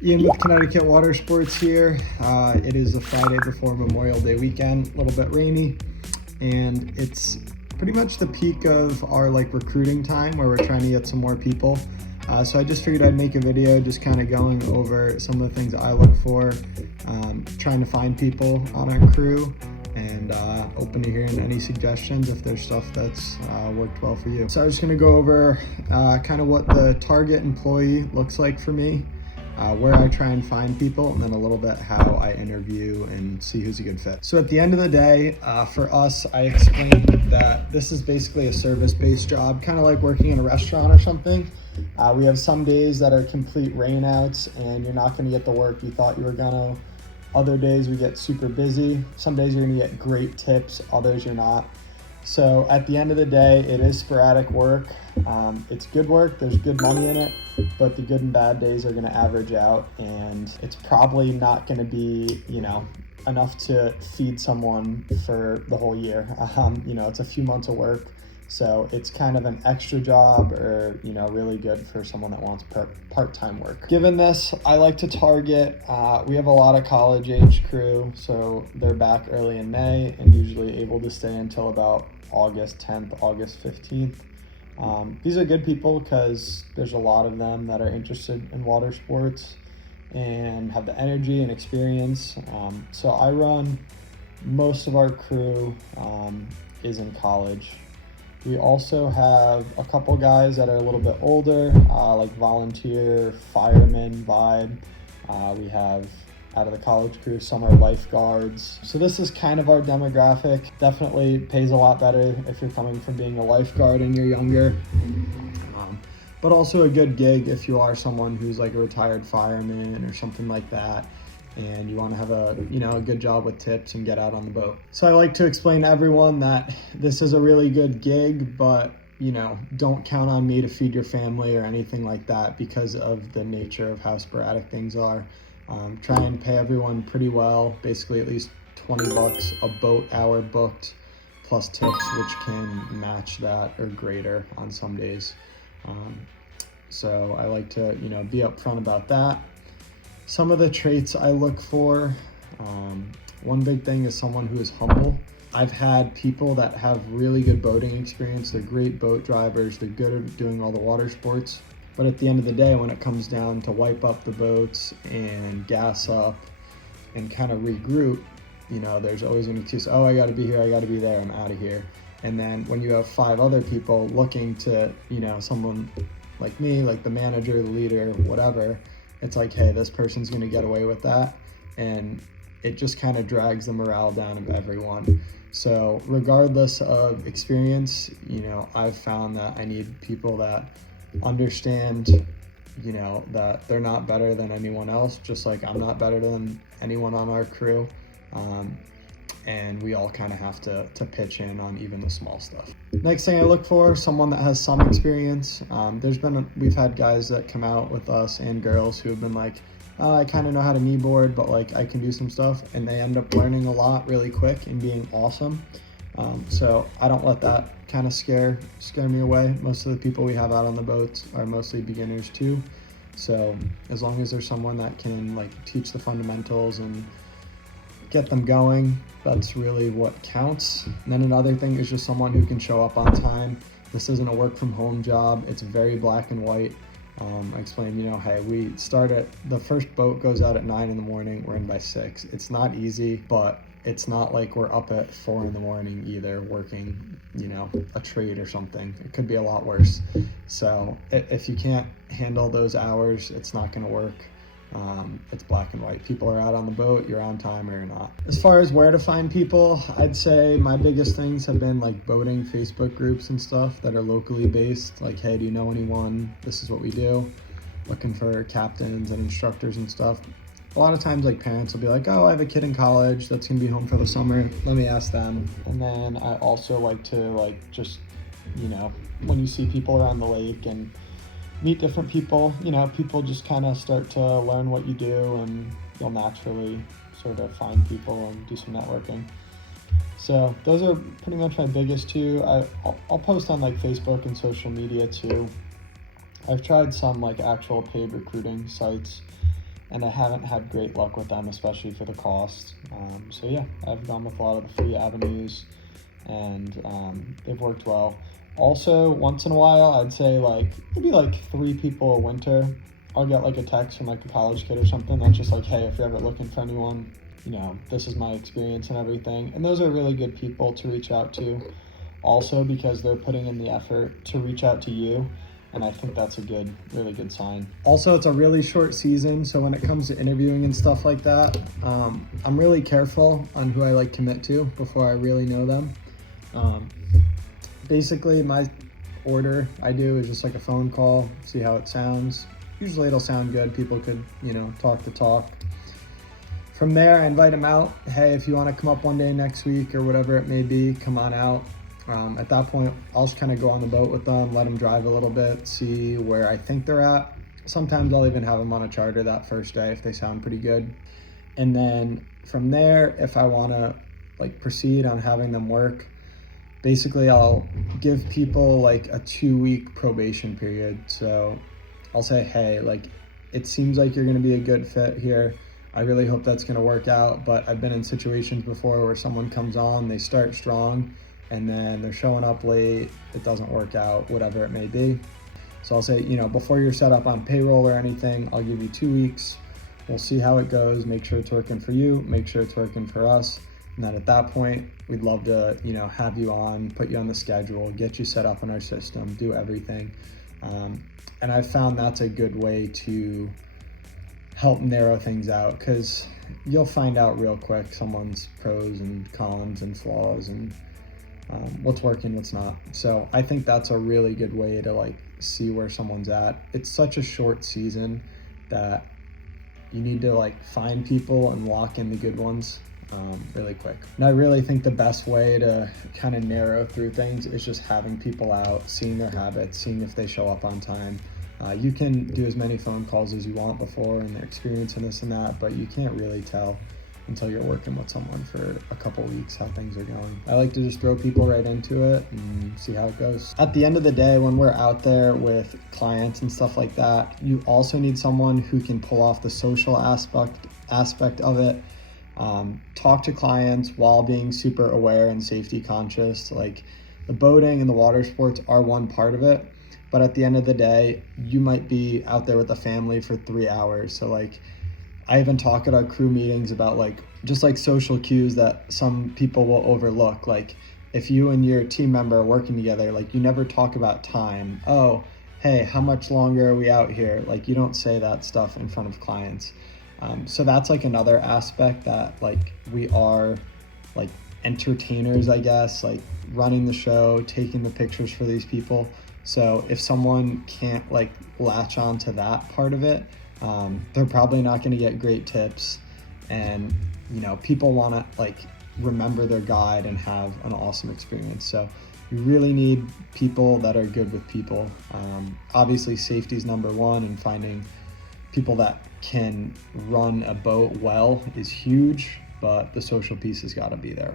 Ian with Connecticut Watersports here. It is the Friday before Memorial Day weekend, a little bit rainy, and it's pretty much the peak of our recruiting time where we're trying to get some more people. So I just figured I'd make a video just kind of going over some of the things I look for, trying to find people on our crew, and open to hearing any suggestions if there's stuff that's worked well for you. So I'm just going to go over kind of what the target employee looks like for me, where I try and find people, and then a little bit how I interview and see who's a good fit. So at the end of the day, for us, I explained that this is basically a service-based job, kind of like working in a restaurant or something. We have some days that are complete rainouts and you're not going to get the work you thought you were gonna. Other days we get super busy. Some days you're gonna get great tips, others you're not. So at the end of the day, it is sporadic work. It's good work, there's good money in it, but the good and bad days are gonna average out, and it's probably not gonna be, enough to feed someone for the whole year. It's a few months of work. So it's kind of an extra job, or really good for someone that wants part-time work. Given this, I like to target, we have a lot of college age crew, so they're back early in May and usually able to stay until about August 10th, August 15th. These are good people because there's a lot of them that are interested in water sports and have the energy and experience. So I run, most of our crew is in college. We also have a couple guys that are a little bit older, like volunteer, fireman vibe. We have, out of the college crew, some are lifeguards. So this is kind of our demographic. Definitely pays a lot better if you're coming from being a lifeguard and you're younger. But also a good gig if you are someone who's like a retired fireman or something like that, and you want to have a good job with tips and get out on the boat. So I like to explain to everyone that this is a really good gig, but don't count on me to feed your family or anything like that because of the nature of how sporadic things are. Try and pay everyone pretty well, basically at least $20 a boat hour booked, plus tips, which can match that or greater on some days. So I like to be upfront about that. Some of the traits I look for, one big thing is someone who is humble. I've had people that have really good boating experience. They're great boat drivers. They're good at doing all the water sports. But at the end of the day, when it comes down to wipe up the boats and gas up and kind of regroup, there's always an excuse. Oh, I got to be here. I got to be there. I'm out of here. And then when you have 5 other people looking to, someone like me, like the manager, the leader, whatever, it's like, hey, this person's going to get away with that. And it just kind of drags the morale down of everyone. So regardless of experience, I've found that I need people that understand, that they're not better than anyone else, just like I'm not better than anyone on our crew. And we all kind of have to pitch in on even the small stuff. Next thing I look for, someone that has some experience. We've had guys that come out with us and girls who have been like, I kind of know how to kneeboard, but I can do some stuff, and they end up learning a lot really quick and being awesome. So I don't let that kind of scare me away. Most of the people we have out on the boats are mostly beginners too. So as long as there's someone that can teach the fundamentals and get them going, that's really what counts. And then another thing is just someone who can show up on time. This isn't a work from home job. It's very black and white. I explained, hey, we start the first boat goes out at 9 in the morning. We're in by 6. It's not easy, but it's not like we're up at 4 in the morning either working, a trade or something. It could be a lot worse. So if you can't handle those hours, it's not going to work. It's black and white. People are out on the boat, you're on time or you're not. As far as where to find people, I'd say my biggest things have been boating Facebook groups and stuff that are locally based. Hey, do you know anyone? This is what we do. Looking for captains and instructors and stuff. A lot of times parents will be like, oh, I have a kid in college that's gonna be home for the summer. Let me ask them. And then I also like to just, when you see people around the lake and meet different people, people just kind of start to learn what you do, and you'll naturally sort of find people and do some networking. So those are pretty much my biggest two. I'll post on Facebook and social media too. I've tried some actual paid recruiting sites, and I haven't had great luck with them, especially for the cost. So yeah, I've gone with a lot of the free avenues, and they've worked well. Also, once in a while, I'd say like maybe like 3 people a winter, I'll get like a text from like a college kid or something that's just like, hey, if you're ever looking for anyone, you know, this is my experience and everything. And those are really good people to reach out to also, because they're putting in the effort to reach out to you. And I think that's a good, really good sign. Also, it's a really short season, so when it comes to interviewing and stuff like that, I'm really careful on who I like commit to before I really know them. Basically, my order I do is just like a phone call, see how it sounds. Usually it'll sound good. People could, you know, talk the talk. From there, I invite them out. Hey, if you want to come up one day next week or whatever it may be, come on out. At that point, I'll just kind of go on the boat with them, let them drive a little bit, see where I think they're at. Sometimes I'll even have them on a charter that first day if they sound pretty good. And then from there, if I want to like proceed on having them work, basically I'll give people like a 2-week probation period. So I'll say, hey, like, it seems like you're going to be a good fit here. I really hope that's going to work out. But I've been in situations before where someone comes on, they start strong, and then they're showing up late, it doesn't work out, whatever it may be. So I'll say, you know, before you're set up on payroll or anything, I'll give you 2 weeks. We'll see how it goes, make sure it's working for you, make sure it's working for us. And then at that point, we'd love to, you know, have you on, put you on the schedule, get you set up in our system, do everything. And I've found that's a good way to help narrow things out, because you'll find out real quick someone's pros and cons and flaws and what's working, what's not. So I think that's a really good way to like see where someone's at. It's such a short season that you need to like find people and lock in the good ones really quick. And I really think the best way to kind of narrow through things is just having people out, seeing their habits, seeing if they show up on time. You can do as many phone calls as you want before and their experience and this and that, but you can't really tell until you're working with someone for a couple weeks how things are going. I like to just throw people right into it and see how it goes. At the end of the day, when we're out there with clients and stuff like that, you also need someone who can pull off the social aspect of it. Talk to clients while being super aware and safety conscious. Like, the boating and the water sports are one part of it, but at the end of the day, you might be out there with a family for 3 hours. So like, I even talk at our crew meetings about like just like social cues that some people will overlook. Like, if you and your team member are working together, like, you never talk about time. Oh, hey, how much longer are we out here? Like, you don't say that stuff in front of clients. So that's like another aspect that like we are like entertainers, I guess, like running the show, taking the pictures for these people. So if someone can't like latch on to that part of it, they're probably not going to get great tips. And, you know, people want to like remember their guide and have an awesome experience. So you really need people that are good with people. Obviously safety is number one, and finding people that can run a boat well is huge, but the social piece has got to be there.